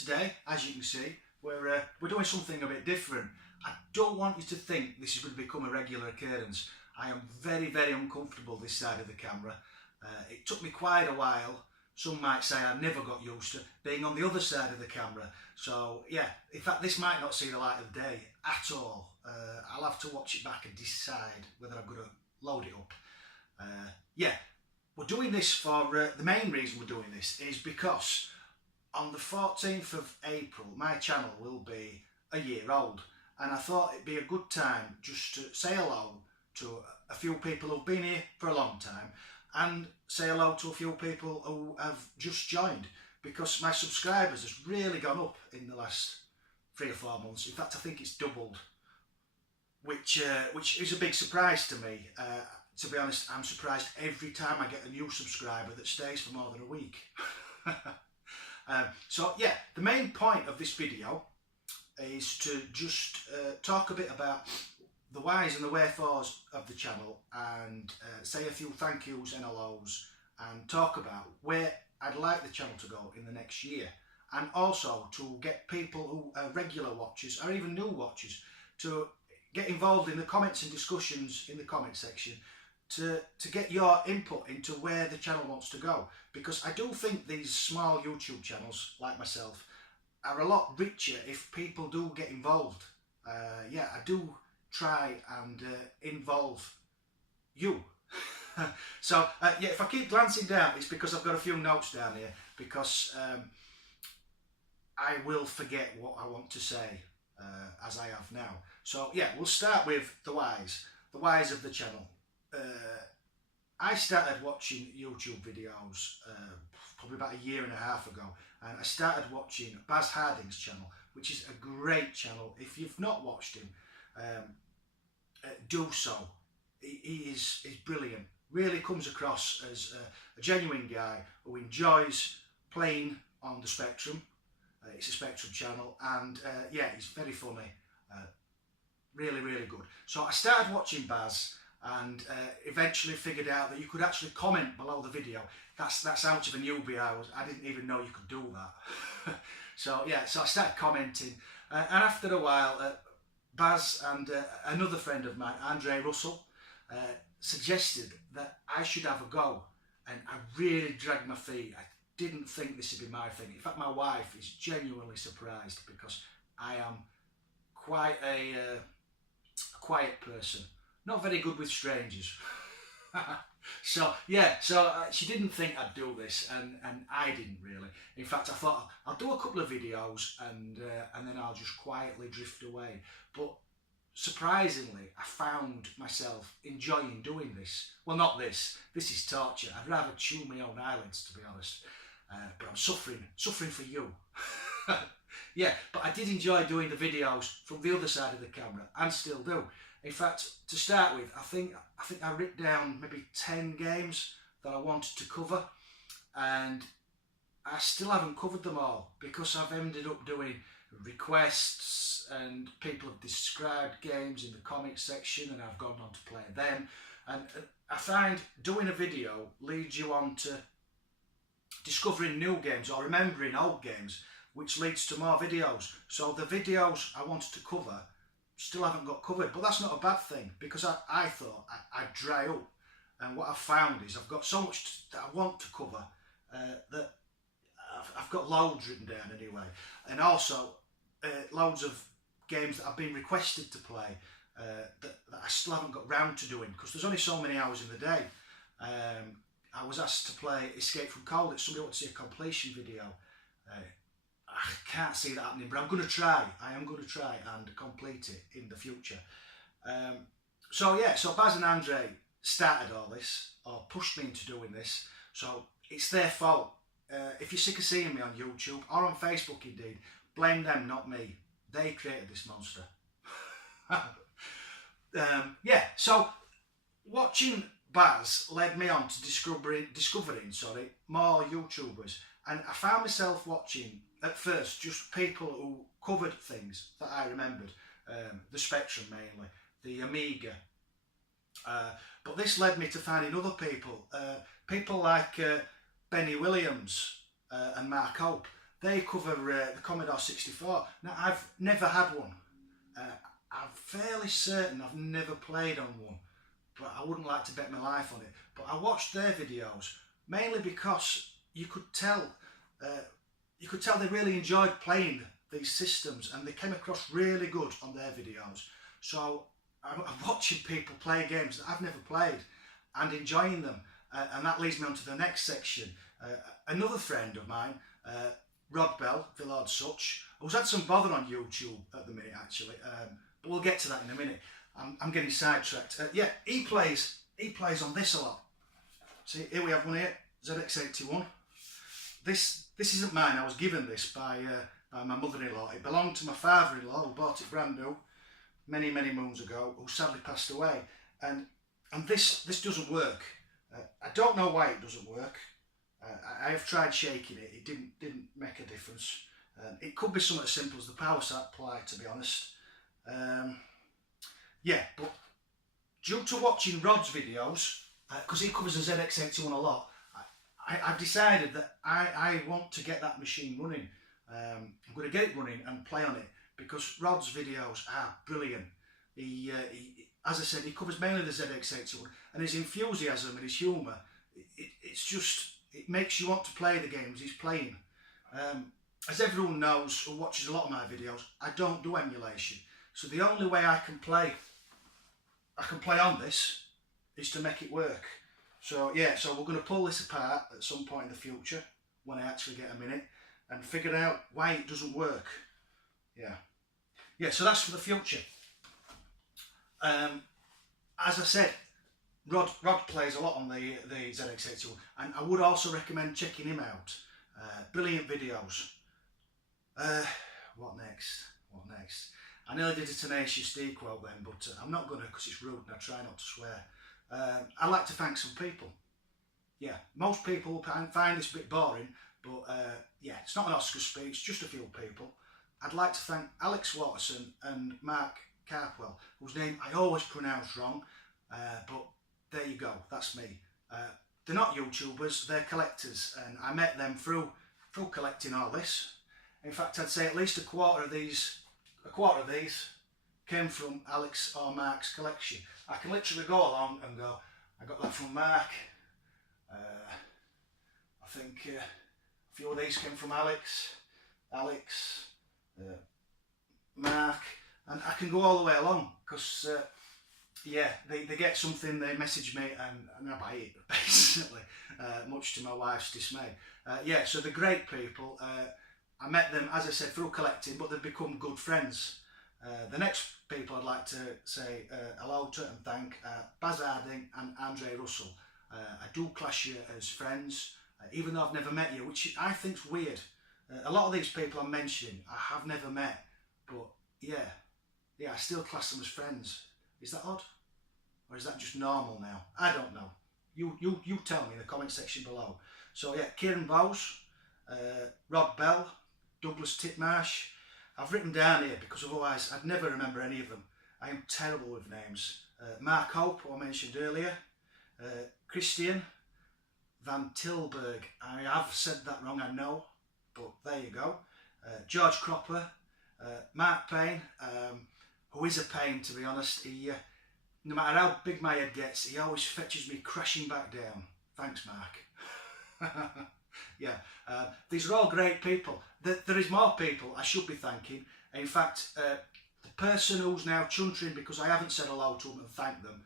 today, as you can see, we're doing something a bit different. I don't want you to think this is going to become a regular occurrence. I am very, very uncomfortable this side of the camera. It took me quite a while. Some might say I never got used to being on the other side of the camera. So yeah, in fact this might not see the light of day at all. I'll have to watch it back and decide whether I'm going to load it up. Yeah, we're doing this for, the main reason we're doing this is because on the 14th of April my channel will be a year old, and I thought it'd be a good time just to say hello to a few people who've been here for a long time and say hello to a few people who have just joined, because my subscribers has really gone up in the last 3 or 4 months. In fact, I think it's doubled, which is a big surprise to me. To be honest, I'm surprised every time I get a new subscriber that stays for more than a week. So yeah, the main point of this video is to just talk a bit about the whys and the wherefores of the channel, and say a few thank yous and hellos, and talk about where I'd like the channel to go in the next year, and also to get people who are regular watchers or even new watchers to get involved in the comments and discussions in the comment section to get your input into where the channel wants to go, because I do think these small YouTube channels like myself are a lot richer if people do get involved. Yeah, I do try and involve you. So yeah, if I keep glancing down, it's because I've got a few notes down here, because I will forget what I want to say, as I have now. So yeah, we'll start with the whys of the channel. I started watching YouTube videos probably about 1.5 years ago, and I started watching Baz Harding's channel, which is a great channel. If you've not watched him, do so. He is brilliant. Really comes across as a genuine guy who enjoys playing on the Spectrum. It's a Spectrum channel, and yeah, he's very funny. Really, really good. So I started watching Baz, and eventually figured out that you could actually comment below the video. That's how much of a newbie I was. I didn't even know you could do that. So yeah, so I started commenting, and after a while Baz and another friend of mine, Andre Russell, suggested that I should have a go, and I really dragged my feet. I didn't think this would be my thing. In fact, my wife is genuinely surprised, because I am quite a quiet person. Not very good with strangers. So yeah, so she didn't think I'd do this, and I didn't really. In fact, I thought I'll do a couple of videos and then I'll just quietly drift away. But surprisingly, I found myself enjoying doing this. Well, not this. This is torture. I'd rather chew my own eyelids, to be honest. But I'm suffering for you. Yeah, but I did enjoy doing the videos from the other side of the camera, and still do. In fact, to start with, I think I wrote down maybe 10 games that I wanted to cover, and I still haven't covered them all, because I've ended up doing requests, and people have described games in the comments section, and I've gone on to play them. And I find doing a video leads you on to discovering new games or remembering old games, which leads to more videos. So the videos I wanted to cover still haven't got covered, but that's not a bad thing, because I thought I'd dry up, and what I've found is I've got so much that I want to cover that I've got loads written down anyway, and also loads of games that I've been requested to play that I still haven't got round to doing, because there's only so many hours in the day. I was asked to play Escape from Colditz. Somebody wanted to see a completion video. I can't see that happening, but I'm going to try. I am going to try and complete it in the future. So yeah, so Baz and Andre started all this, or pushed me into doing this, so it's their fault. If you're sick of seeing me on YouTube, or on Facebook indeed, blame them, not me. They created this monster. Yeah, so watching Baz led me on to discovering more YouTubers, and I found myself watching at first just people who covered things that I remembered, the Spectrum mainly, the Amiga, but this led me to finding other people, people like Benny Williams and Mark Hope, They cover the Commodore 64. Now, I've never had one. I'm fairly certain I've never played on one, but I wouldn't like to bet my life on it. But I watched their videos mainly because you could tell they really enjoyed playing these systems, and they came across really good on their videos. So I'm watching people play games that I've never played and enjoying them, and that leads me on to the next section. Another friend of mine, Rod Bell, villordsutch, who's had some bother on YouTube at the minute actually, but we'll get to that in a minute. I'm getting sidetracked. Yeah, he plays on this a lot. See, here we have one here, ZX81. This isn't mine. I was given this by my mother-in-law. It belonged to my father-in-law, who bought it brand new many moons ago, who sadly passed away. And this doesn't work. I don't know why it doesn't work. I have tried shaking it. It didn't make a difference. It could be something as simple as the power supply, to be honest. Yeah, but due to watching Rod's videos, because he covers the ZX81 a lot, I've decided that I want to get that machine running. I'm going to get it running and play on it, because Rod's videos are brilliant. He as I said, he covers mainly the ZX81, and his enthusiasm and his humour, it makes you want to play the games he's playing. As everyone knows who watches a lot of my videos, I don't do emulation, so the only way I can play on this is to make it work. So yeah, so we're going to pull this apart at some point in the future when I actually get a minute and figure out why it doesn't work. Yeah, so that's for the future. As I said, Rod plays a lot on the ZX81, and I would also recommend checking him out. Brilliant videos. What next? I nearly did a Tenacious D quote then, but I'm not going to, because it's rude and I try not to swear. I'd like to thank some people. Yeah, most people will find this a bit boring, but yeah, it's not an Oscar speech, just a few people. I'd like to thank Alex Watterson and Mark Carpwell, whose name I always pronounce wrong, but there you go, that's me. They're not YouTubers, they're collectors, and I met them through collecting all this. In fact, I'd say at least a quarter of these came from Alex or Mark's collection. I can literally go along and go, I got that from Mark, I think a few of these came from Alex, Mark, and I can go all the way along, because yeah, they get something, they message me, and I buy it, basically, much to my wife's dismay. Yeah, so they're great people. I met them, as I said, through collecting, but they've become good friends. The next people I'd like to say hello to and thank Baz Harding and Andre Russell. I do class you as friends, even though I've never met you, which I think's weird. A lot of these people I'm mentioning I have never met, but yeah, I still class them as friends. Is that odd? Or is that just normal now? I don't know. You tell me in the comment section below. So yeah, Kieran Bowes, Rod Bell, Douglas Titmarsh. I've written down here because otherwise I'd never remember any of them. I am terrible with names. Mark Hope, who I mentioned earlier. Christian Van Tilburg. I have said that wrong, I know, but there you go. George Cropper. Mark Payne, who is a pain, to be honest. He, no matter how big my head gets, he always fetches me crashing back down. Thanks, Mark. Yeah, these are all great people. There is more people I should be thanking. In fact, the person who's now chuntering because I haven't said hello to them and thanked them,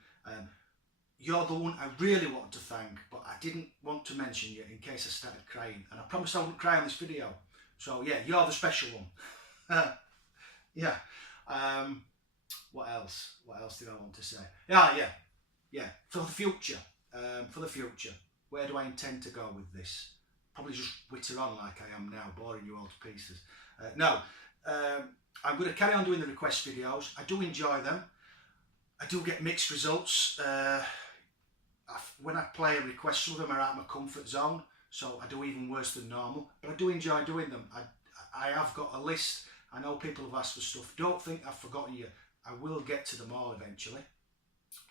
you're the one I really wanted to thank, but I didn't want to mention you in case I started crying. And I promised I wouldn't cry on this video. So yeah, you're the special one. Yeah. What else did I want to say? Yeah. For the future, where do I intend to go with this? Probably just witter on like I am now, boring you all to pieces. No, I'm going to carry on doing the request videos. I do enjoy them. I do get mixed results. When I play a request, some of them are out of my comfort zone, so I do even worse than normal. But I do enjoy doing them. I have got a list. I know people have asked for stuff. Don't think I've forgotten you. I will get to them all eventually.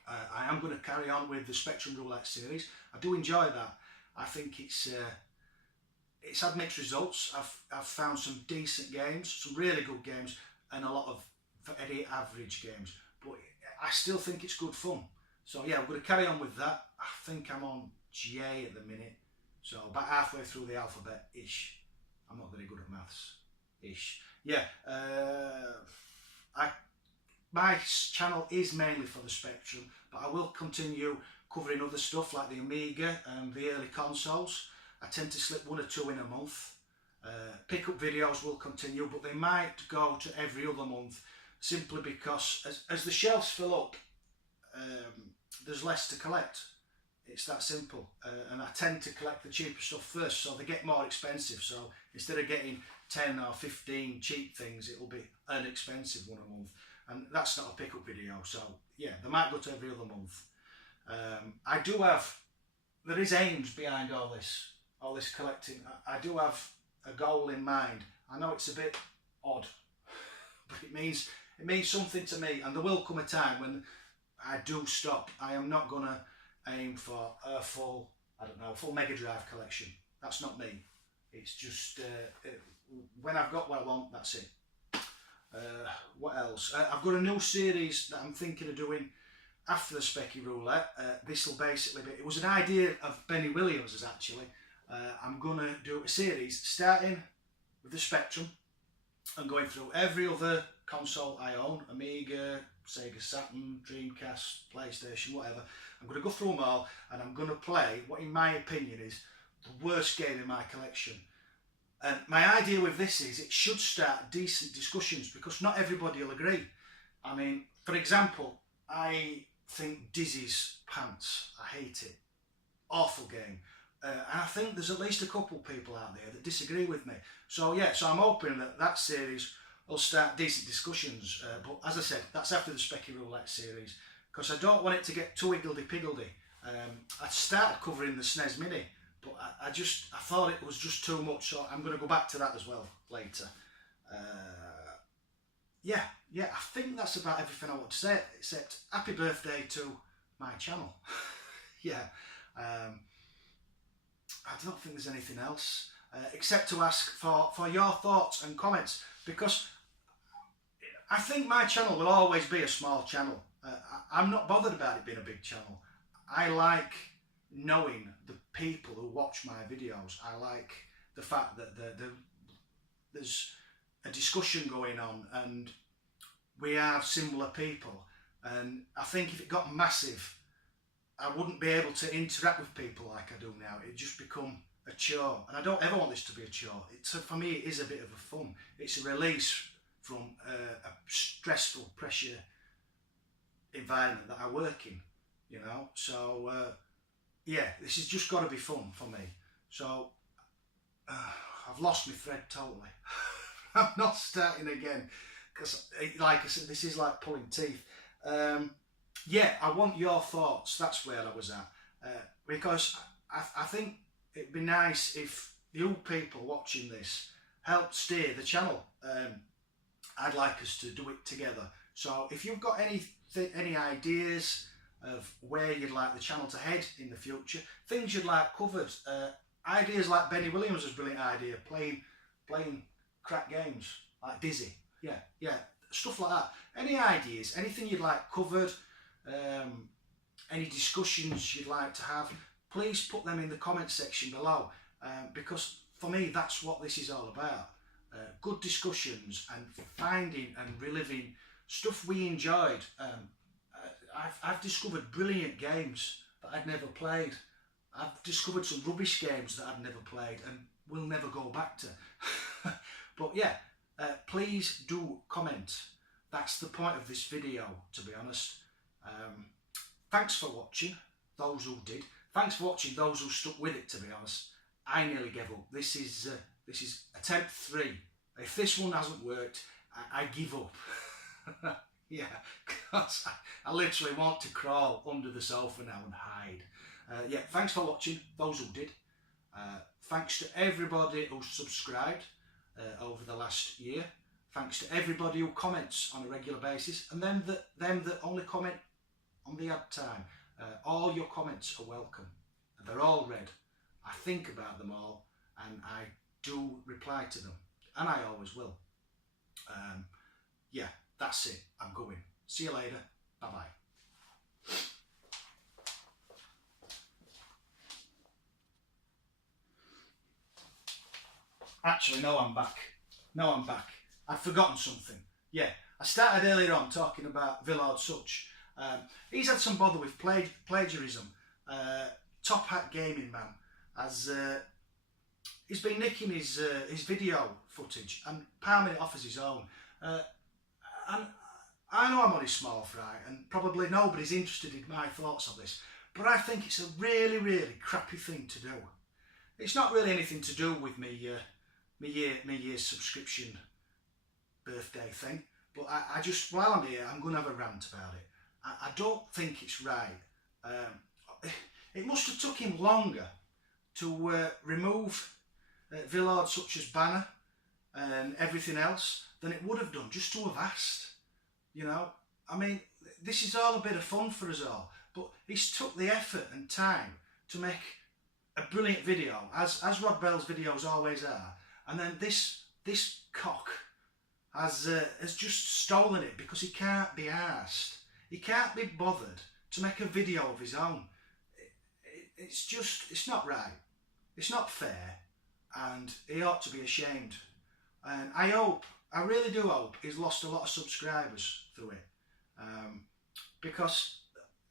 I am going to carry on with the Spectrum Roulette series. I do enjoy that. I think it's it's had mixed results. I've found some decent games, some really good games, and a lot of very average games. But I still think it's good fun. So yeah, I'm going to carry on with that. I think I'm on J at the minute, so about halfway through the alphabet-ish. I'm not very good at maths-ish. Yeah, my channel is mainly for the Spectrum, but I will continue covering other stuff like the Amiga and the early consoles. I tend to slip 1 or 2 in a month. Pickup videos will continue, but they might go to every other month, simply because as the shelves fill up, there's less to collect. It's that simple, and I tend to collect the cheaper stuff first, so they get more expensive. So instead of getting 10 or 15 cheap things, it'll be an expensive one a month, and that's not a pickup video. So yeah, they might go to every other month. I do have, there is aims behind all this collecting. I do have a goal in mind. I know it's a bit odd, but it means something to me, and there will come a time when I do stop. I am not gonna aim for a full Mega Drive collection. That's not me. It's just when I've got what I want, that's it. What else? I've got a new series that I'm thinking of doing after the Specky Roulette. This will basically be, it was an idea of Benny Williams's actually. I'm gonna do a series starting with the Spectrum and going through every other console I own, Amiga, Sega Saturn, Dreamcast, PlayStation, whatever. I'm going to go through them all, and I'm going to play what in my opinion is the worst game in my collection. And my idea with this is it should start decent discussions, because not everybody will agree. I mean, for example, I think Dizzy's Pants, I hate it. Awful game. And I think there's at least a couple people out there that disagree with me. So yeah, so I'm hoping that series will start decent discussions. But as I said, that's after the Specky Roulette series, because I don't want it to get too higgledy-piggledy. I started covering the SNES Mini, but I thought it was just too much, so I'm going to go back to that as well later. Yeah, I think that's about everything I want to say, except happy birthday to my channel. Yeah. I don't think there's anything else except to ask for your thoughts and comments, because I think my channel will always be a small channel. I'm not bothered about it being a big channel. I like knowing the people who watch my videos. I like the fact that there's a discussion going on and we are similar people. And I think if it got massive, I wouldn't be able to interact with people like I do now. It'd just become a chore, and I don't ever want this to be a chore. For me, it is a bit of a fun. It's a release from a stressful pressure environment that I work in, you know. So yeah, this has just got to be fun for me. So I've lost my thread totally. I'm not starting again, because like I said, this is like pulling teeth. Yeah, I want your thoughts. That's where I was at, because I think it'd be nice if you people watching this help steer the channel. I'd like us to do it together. So if you've got any ideas of where you'd like the channel to head in the future, things you'd like covered, ideas like Benny Williams' brilliant idea, playing crack games like Dizzy, yeah, stuff like that. Any ideas, anything you'd like covered, any discussions you'd like to have, please put them in the comment section below, because for me that's what this is all about. Good discussions and finding and reliving stuff we enjoyed. I've discovered brilliant games that I'd never played. I've discovered some rubbish games that I'd never played and will never go back to. But yeah, please do comment. That's the point of this video, to be honest. Thanks for watching, those who did. Thanks for watching those who stuck with it, to be honest. I nearly gave up. This is attempt 3. If this one hasn't worked, I give up. Yeah, because I literally want to crawl under the sofa now and hide. Yeah, thanks for watching, those who did. Thanks to everybody who subscribed over the last year. Thanks to everybody who comments on a regular basis, and them that only comment on the ad time. All your comments are welcome, and they're all read. I think about them all, and I do reply to them, and I always will. Yeah, that's it. I'm going. See you later. Bye bye. Actually, no, I'm back. No, I'm back. I'd forgotten something. Yeah, I started earlier on talking about Villordsutch. He's had some bother with plagiarism. Top Hat Gaming Man has he's been nicking his video footage and palming it off as his own. And I know I'm only small fry, and probably nobody's interested in my thoughts on this, but I think it's a really, really crappy thing to do. It's not really anything to do with me year's subscription birthday thing, but I just, while I'm here, I'm going to have a rant about it. I don't think it's right. It must have took him longer to remove Villordsutch's banner and everything else than it would have done just to have asked. You know, I mean, this is all a bit of fun for us all, but he's took the effort and time to make a brilliant video, as Rod Bell's videos always are, and then this cock has just stolen it because he can't be arsed. He can't be bothered to make a video of his own. It's just, it's not right. It's not fair, and he ought to be ashamed. And I really do hope he's lost a lot of subscribers through it, because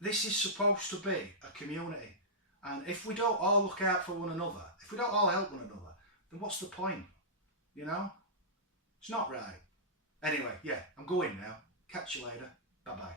this is supposed to be a community, and if we don't all look out for one another, if we don't all help one another, then what's the point? You know? It's not right. Anyway, yeah, I'm going now. Catch you later. Bye bye.